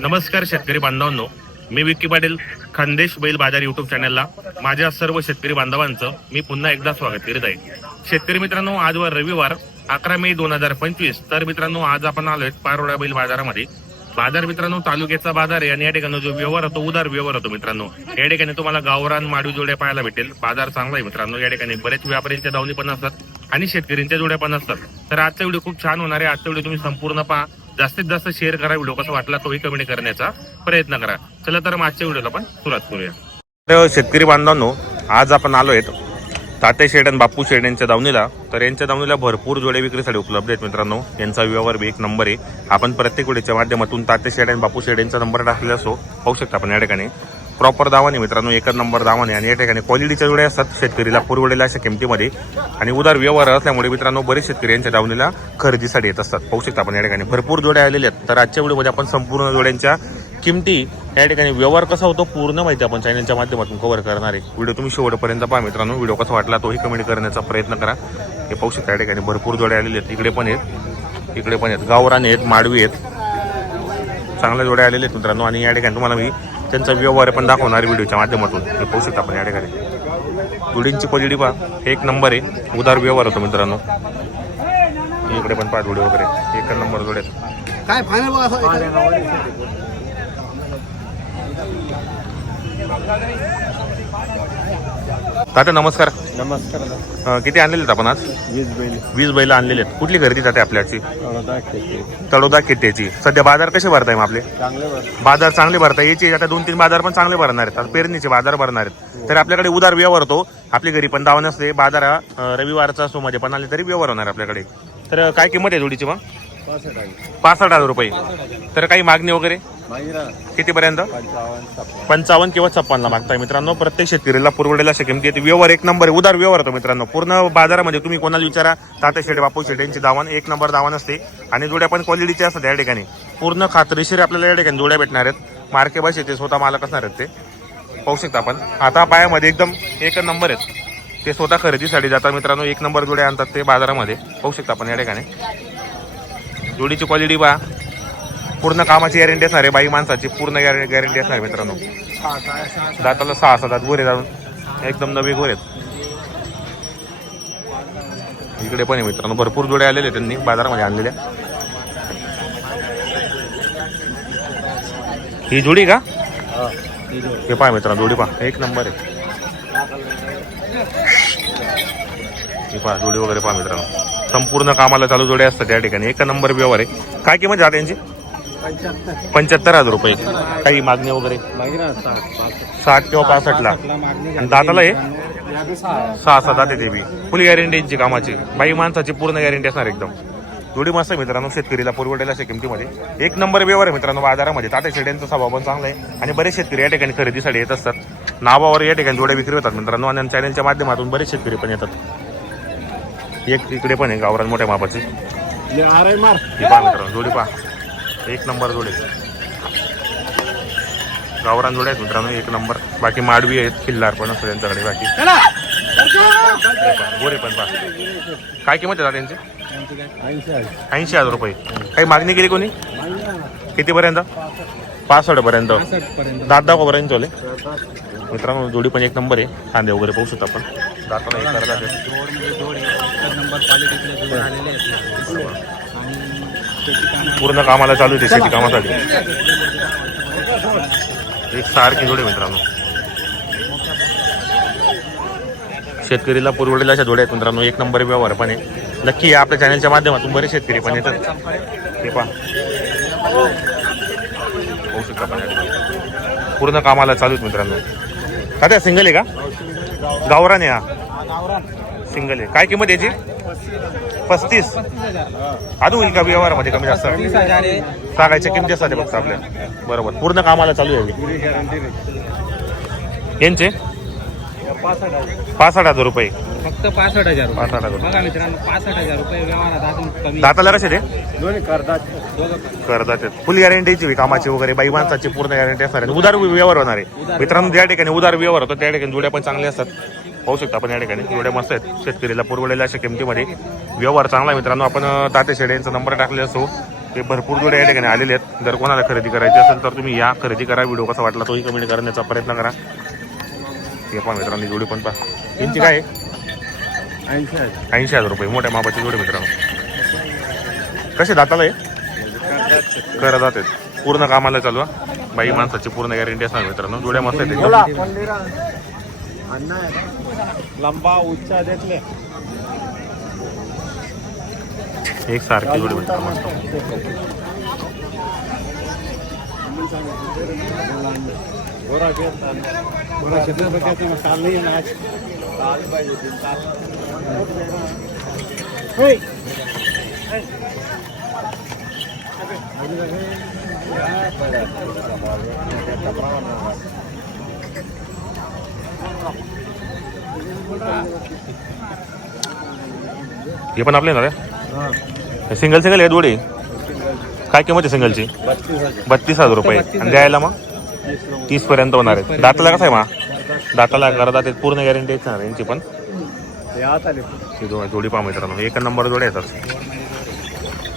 नमस्कार शेतकरी बांधवांनो. मी विक्की पाटील खानदेश बैल बाजार युट्यूब चॅनलला माझ्या सर्व शेतकरी बांधवांचं मी पुन्हा एकदा स्वागत करीत आहे. शेतकरी मित्रांनो आजवर रविवार अकरा मे दोन हजार पंचवीस. तर मित्रांनो आज आपण आलोय पारोडा बैल बाजारामध्ये. बाजार मित्रांनो तालुक्याचा बाजार आहे आणि या ठिकाणी जो व्यवहार होतो उदार व्यवहार होतो मित्रांनो. या ठिकाणी तुम्हाला गावरान माडू जोड्या पाहायला भेटेल. बाजार चांगला आहे मित्रांनो. या ठिकाणी बरेच व्यापाऱ्यांच्या दावणी पण असतात आणि शेतकऱ्यांच्या जोड्या पण असतात. तर आजचा व्हिडिओ खूप छान होणार आहे. आजचा व्हिडिओ तुम्ही संपूर्ण पहा. जास्तीत जास्त शेअर करा व्हिडिओ कसा वाटला तोही कमेंट करण्याचा प्रयत्न करा. चला तर मागच्या व्हिडिओला आपण सुरुवात करूया. शेतकरी बांधवांनो आज आपण आलो आहेत ताते शेड आणि बापू शेड यांच्या दावणीला. तर यांच्या दावणीला भरपूर जोडे विक्रीसाठी उपलब्ध आहेत मित्रांनो. यांचा व्यवहार बी एक नंबर आहे. आपण प्रत्येक वेळेच्या माध्यमातून ताते शेड आणि बापू शेड यांचा नंबर टाकलेला असो पाहू शकता आपण या ठिकाणी. प्रॉपर दावाने मित्रांनो एकच नंबर दावाने आणि या ठिकाणी क्वालिटीच्या जोड्या असतात. शेतकरीला पुरवडेल्या अशा किमतीमध्ये. आणि उदार व्यवहार असल्यामुळे मित्रांनो बरेच शेतकरी यांच्या दावणीला खरेदीसाठी येत असतात. पाहू शकता आपण या ठिकाणी. भरपूर जोड्या आलेल्या आहेत. तर आजच्या व्हिडिओमध्ये आपण संपूर्ण जोड्यांच्या किमती या ठिकाणी व्यवहार कसा होतो पूर्ण माहिती आपण चॅनलच्या माध्यमातून कव्हर करणार आहे. व्हिडिओ तुम्ही शेवटपर्यंत पहा मित्रांनो. व्हिडिओ कसा वाटला तोही कमेंट करण्याचा प्रयत्न करा. हे पाहू शकता या ठिकाणी भरपूर जोड्या आलेले आहेत. इकडे पण आहेत. इकडे पण आहेत. गावरान आहेत माडवी आहेत. चांगल्या जोड्या आलेल्या आहेत मित्रांनो. आणि या ठिकाणी तुम्हाला मी त्यांचा व्यवहार पण दाखवणार व्हिडिओच्या माध्यमातून. हे पाहू शकता आपण या ठिकाणी. जोडींची क्वालिटी पहा. एक नंबर आहे. उदार व्यवहार होतो मित्रांनो. इकडे पण पहा जोडी वगैरे. एक नंबर जोडे. काय फायनल बघा तात्या नमस्कार. नमस्कार. अं, किती आणलेले आहेत आपण आज? वीज बैल. वीस बैल आणलेले आहेत. कुठली खरेदी तात्या आपल्याची? थोडा तळोदा किट्ट्याची सध्या बाजार कसे भरताय मग आपले? चांगले बाजार चांगले भरताय. याचे आता दोन तीन बाजार पण चांगले भरणार आहेत. आता पेरणीचे बाजार भरणार आहेत. तर आपल्याकडे उदार व्यवहार होतो. आपली घरी पण दावा नसते बाजार हा, अं, रविवारचा असो मध्ये. पण आले तरी व्यवहार होणार आपल्याकडे. तर अं, काय किंमत आहे जोडीची मग? पासष्ट आहे पासष्ट हजार रुपये. तर काही मागणी वगैरे? कितीपर्यंत? पंचावन्न किंवा छप्पनला मागताय मित्रांनो. प्रत्येक शेतकऱ्याला पुरवडेला अशा किमती आहेत व्यवहार एक नंबर आहे उदार व्यवहार होतो मित्रांनो. पूर्ण बाजारामध्ये तुम्ही कोणाला विचारा तात्या शेड बापू शेड यांची दावण एक नंबर दावण असते. आणि जोड्या पण क्वालिटीच्या असतात या ठिकाणी. पूर्ण खात्रीशीर आपल्याला या ठिकाणी जोड्या भेटणार आहेत. मार्के भाषे ते स्वतः मालक असणार आहेत ते. पाहू शकता आपण. आता पायामध्ये एकदम एक नंबर आहेत. ते स्वतः खरेदीसाठी जातात मित्रांनो. एक नंबर जोड्या आणतात ते बाजारामध्ये. पाहू शकता आपण या ठिकाणी. जोडीची क्वालिटी पहा. पूर्ण कामाची गॅरंटी असणार आहे बाई माणसाची पूर्ण गॅरंटी असणार आहे मित्रांनो. दाताला सहा सहा दात गोरे जाऊन एकदम नवे गोरे आहेत. इकडे पण आहे मित्रांनो भरपूर जोडे आलेले आहेत त्यांनी बाजारामध्ये आणलेल्या. ही जोडी का? हे पहा मित्रांनो जोडी पहा. एक नंबर आहे. हे पहा जोडी वगैरे पहा मित्रांनो. संपूर्ण कामाला चालू जोडे असतात त्या ठिकाणी. एक नंबर व्यवहार आहे. काय किंमत जाते यांची? पंच्याहत्तर हजार रुपये. काही मागणी वगैरे? साठ किंवा पासष्टला. आणि दाताला हे? सहा सहा सहा दाते देवी फुल गॅरंटी यांची कामाची. बाई माणसाची पूर्ण गॅरंटी असणार एकदम. जोडी मस्त मित्रांनो शेतकरीला परवडेल अशा किमतीमध्ये. एक नंबर व्यवहार आहे मित्रांनो बाजारामध्ये. तात्या शेड्यांचा स्वभाव पण चांगला आहे. आणि बरेच शेतकरी या ठिकाणी खरेदीसाठी येत असतात. नावावर या ठिकाणी जोड्या विक्री होतात मित्रांनो. आणि चॅनलच्या माध्यमातून बरेच शेतकरी पण येतात. एक इकडे पण आहे गावरान मोठ्या मापाची. मित्रांनो जोडी पहा. एक नंबर जोडी. गावरान जोड्या आहेत मित्रांनो एक नंबर. बाकी माडवी आहेत खिल्लार पण असतो त्यांच्याकडे बाकी. गोरे पण काय किंमत आहे त्यांची ऐंशी हजार रुपये. काही मागणी केली कोणी? कितीपर्यंत? पासष्ट पर्यंत पासष्ट पर्यंत दात दाखवापर्यंत चोले मित्रांनो जोडी पण एक नंबर आहे. कांदे वगैरे पाहू शकतो आपण. दाताला पूर्ण कामाला चालू आहे शेती कामासाठी. एक सारखी जोडे मित्रांनो. शेतकरीला पुरवडेल अशा जोड्या आहेत मित्रांनो. एक नंबर व्यवहार पण आहे. नक्की आपल्या चॅनलच्या माध्यमातून बरेच शेतकरी पण येतात. ते पहा. शकता पूर्ण कामाला चालू आहेत मित्रांनो. का सिंगल आहे का? गावरान आहे हा. सिंगल आहे. काय किंमत याची? पस्तीस. अजून होईल का व्यवहारामध्ये कमी जास्त? सांगायच्या किमती असतात फक्त आपल्या? बरोबर. पूर्ण कामाला चालू आहे यांचे? पासष्ट हजार रुपये. फक्त पासष्ट हजार रुपये. पासष्ट हजार. बघा मित्रांनो पासष्ट हजार रुपये व्यवहारात अजून कमी. दाताला कसे ते? दोन्ही करतात. फुल गॅरंटीची कामाची वगैरे. बाई माणसाची पूर्ण गॅरंटी असणार आहे. उदार व्यवहार होणार आहे. मित्रांनो ज्या ठिकाणी उदार व्यवहार होतो त्या ठिकाणी जोड्या पण चांगल्या असतात. पाहू शकता आपण या ठिकाणी. जोड्या मस्त आहेत. शेतकरीला पुरवलेल्या अशा किमतीमध्ये व्यवहार चांगला आहे मित्रांनो. आपण ताते शेडे यांचा नंबर टाकले असो ते भरपूर जोडे या ठिकाणी आलेले आहेत. जर कोणाला खरेदी करायची असेल तर तुम्ही या. खरेदी करा व्हिडिओ कसा वाटला तोही कमेंट करण्याचा प्रयत्न करा. हे पहा मित्रांनो जोडी पण पहा. यांची काय आहे? ऐंशी हजार ऐंशी हजार रुपये. मोठ्या मापाची जोडी मित्रांनो. कसे दाताला आहे? करा जाते पूर्ण कामाला चालू. बाई माणसाची पूर्ण गॅरंटी असणार मित्रांनो. जोड्या मस्त आहेत. लंबा उच्चा देतले एक सारखी जोडी मित्रांनो मस्त बोला छत्रपती काल नाही ना आज काल पाहिजे तीन तास होय हे पण आपले ना रे सिंगल सिंगल आहे जोडी? काय किंमत आहे सिंगलची बत्तीस हजार रुपये. आणि द्यायला मग? तीस पर्यंत होणार आहे दाताला कसं आहे मा दाताला करतात ते पूर्ण गॅरंटी आहे यांची पण? जोडी पहा मित्रांनो. एक नंबर जोडी येतात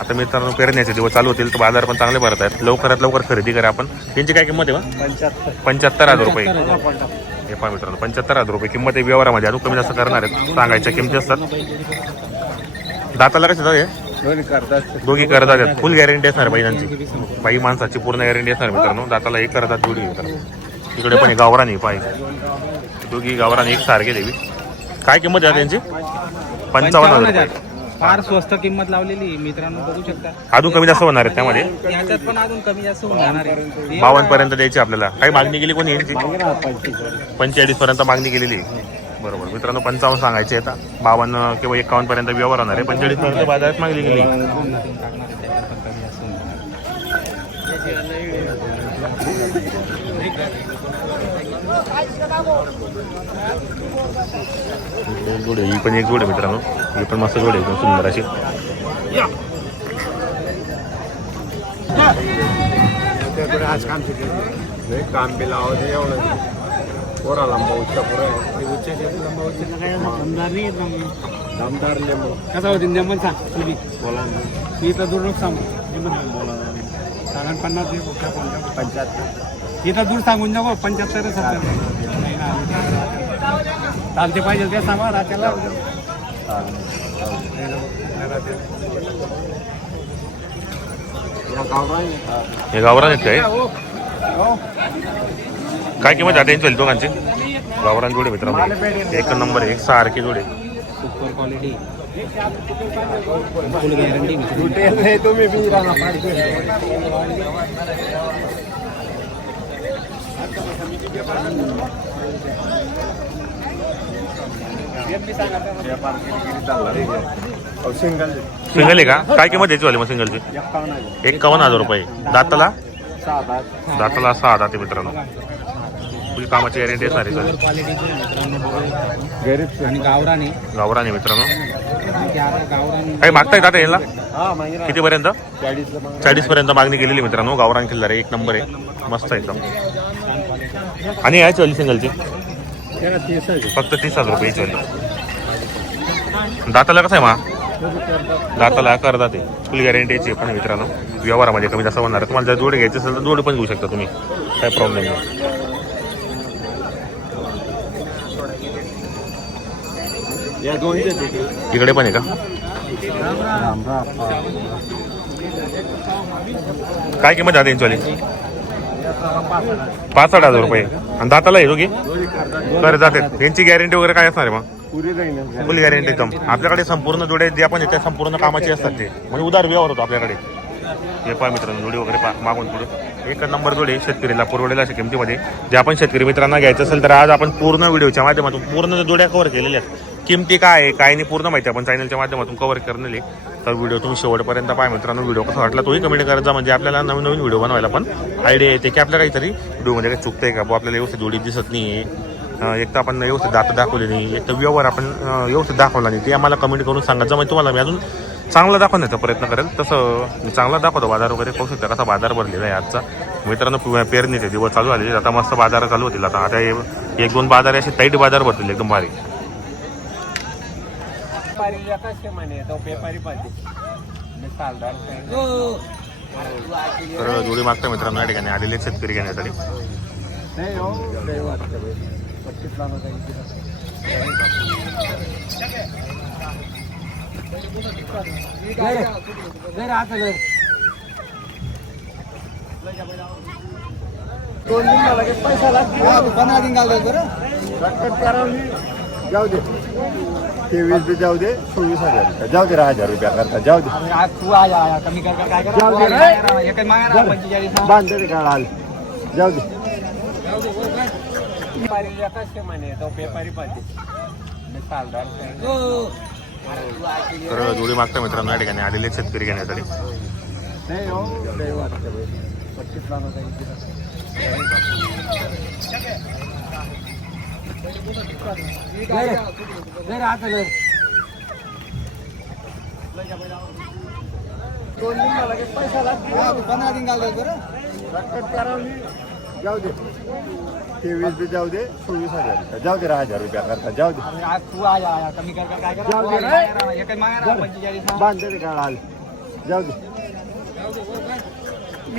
आता मित्रांनो पेरण्याचे दिवस चालू होतील तर बाजार पण चांगले भरत आहेत. लवकरात लवकर खरेदी करा आपण. यांची काय किंमत आहे मग? पंच्याहत्तर. हजार रुपये. हे पहा मित्रांनो पंच्याहत्तर हजार रुपये किंमत आहे व्यवहारामध्ये. अजून कमी जास्त करणार आहेत. सांगायच्या किमती असतात. दाताला कसे जाऊ हे? दोघी करतात. फुल गॅरंटी असणार बाईंची बाई माणसाची पूर्ण गॅरंटी असणार मित्रांनो. दाताला एक करतात जोडी मित्रांनो. इकडे पण गावरानी पाय. दोघी गावरानी एक सारखे देवी. काय किंमत आहे त्यांची? पंचावन्न हजार फार स्वस्त किंमत लावलेली आहे. मित्रांनो बघू शकता. अजून कमी जास्त होणार आहेत त्यामध्ये? याच्यात पण अजून कमी जास्त होऊन जाणार आहे. बावन्न पर्यंत द्यायची आपल्याला. काही मागणी केली कोणी यांची? पंचेचाळीस पर्यंत मागणी केलेली आहे. बरोबर. मित्रांनो पंचावन्न सांगायचे आता बावन्न किंवा एकावन्न पर्यंत व्यवहार होणार आहे. पंचेचाळीस पर्यंत बाजारात मागली गेली दोन ही पण एक जोड आहे मित्रांनो. ही पण मस्त जोड आहे एकदम सुंदर अशी. आज काम काम बी एवढं. ते एवढं पोरा लांबा उच्चा पुरा लांबा उच्चा काय दमदार नाही दमदार लिंबू कसा होती नेमन सांग तुझी बोला मी तर दूर नको सांगू नेमन बोला साधारण पन्नास दे पंच्याहत्तर इथं दूर सांगून जाऊ पंच्याहत्तर सत्तर नाही ना चालते पाहिजे ते सांगा ना त्याला हे गावरान आहेत काय काय किंमत आहे त्यांची दोघांची? गावरान जोडे मित्रांनो. एक नंबर एक सारखी जोडे सुपर क्वालिटी फुल गॅरंटी तुम्ही सिंगल सिंगल आहे. का? काय किंमत द्यायची वाली मग सिंगलची एकावन्न हजार. रुपये. दाताला? दाताला सहा दाते मित्रांनो. तुझी कामाची गॅरंटी असणार आहे. गरीब आणि गावराने. गावरान आहे मित्रांनो काही मागताय दादा याला किती किती पर्यंत चाळीस पर्यंत मागणी केलेली मित्रांनो. गावरान किल्लार आहे एक नंबर आहे. मस्त आहे एकदम. आणि याची वाली सिंगलची फक्त तीस हजार रुपये याची वाली दाताला कसं आहे मा? दाताला करतात ते फुल गॅरंटीची पण आहे मित्रांनो. व्यवहारामध्ये कमी जास्त होणार. आहे. तुम्हाला जर जोड घ्यायची असेल तर जोड पण घेऊ शकता तुम्ही. काय प्रॉब्लेम नाही. इकडे पण आहे का? काय किंमत वाली? पाच साठ हजार रुपये. आणि दाताला आहे दोघी? कर जाते. यांची गॅरंटी वगैरे काय असणार आहे मग? फुल गॅरंटी एकदम. आपल्याकडे संपूर्ण जोडे जे आपण त्या संपूर्ण कामाचे असतात ते. म्हणजे उदार व्यवहार होतो आपल्याकडे. हे पहा मित्रांनो जोडी वगैरे पहा. मागून पुढे. एक नंबर जोडी शेतकरीला पुरवलेल्या अशा किमतीमध्ये जे आपण शेतकरी मित्रांना घ्यायचं असेल तर आज आपण पूर्ण व्हिडिओच्या माध्यमातून पूर्ण जोड्या कव्हर केलेल्या आहेत. किमती काय आहे? काय नाही पूर्ण माहिती आपण चॅनलच्या माध्यमातून कव्हर करलेली तर व्हिडिओ तुम्ही शेवटपर्यंत पाहा मित्रांनो. व्हिडिओ कसा वाटला तोही कमेंट करत जा. म्हणजे आपल्याला नवीन नवीन व्हिडिओ बनवायला पण आयडिया येते की आपल्याला काहीतरी व्हिडिओमध्ये काही चुकतंय का? बुवा आपल्याला व्यवस्थित जोडी दिसत नाही एक तर आपण व्यवस्थित दात दाखवले नाही. एक तर व्यवहार आपण व्यवस्थित दाखवला नाही. ते आम्हाला कमेंट करून सांगायचं म्हणजे तुम्हाला मी अजून चांगला दाखवण्याचा प्रयत्न करेल. तसं मी चांगला दाखवतो. बाजार वगैरे पाहू शकता कसा बाजार भरलेला आहे आजचा. मित्रांनो पेरणीचे दिवस चालू झालेले. आता मस्त बाजार चालू होतील. आता आता हे एक दोन बाजार असे टाईट बाजार भरतील एकदम भारी. व्यापारी कसे म्हणे तो व्यापारी पाहिजे मी चालदार तर जोडी मागता मित्रांनो या ठिकाणी. आलेले शेतकरी घेण्यासाठी. नाही हो. दोन दिन लगेच पैसा लागतो. करावी. जाऊ दे. तेवीस जाऊ दे चोवीस हज़ार रुपये. जाऊ दे हज़ार रुपया करता जाऊ दे. तू आया आया कमी कर कर काय कर जाऊ दे रे. एकच मागा ना पंचेचाळीस बांधले काढ आल जाऊ दे. पेपारी पाहिजे तर जोडी मागता मित्रांनो या ठिकाणी आलेले आहेत शेतकरी घेण्यासाठी. नाही हो वाटतं बाई. दोन दिन लगेच पैसा लागतो जाऊ दे तेवीस बी जाऊ दे चोवीस हजार रुपये जाऊ दे हजार रुपया करता जाऊ दे तू आया कमी करता काय जाऊ दे बांधते एकच जाऊ दे.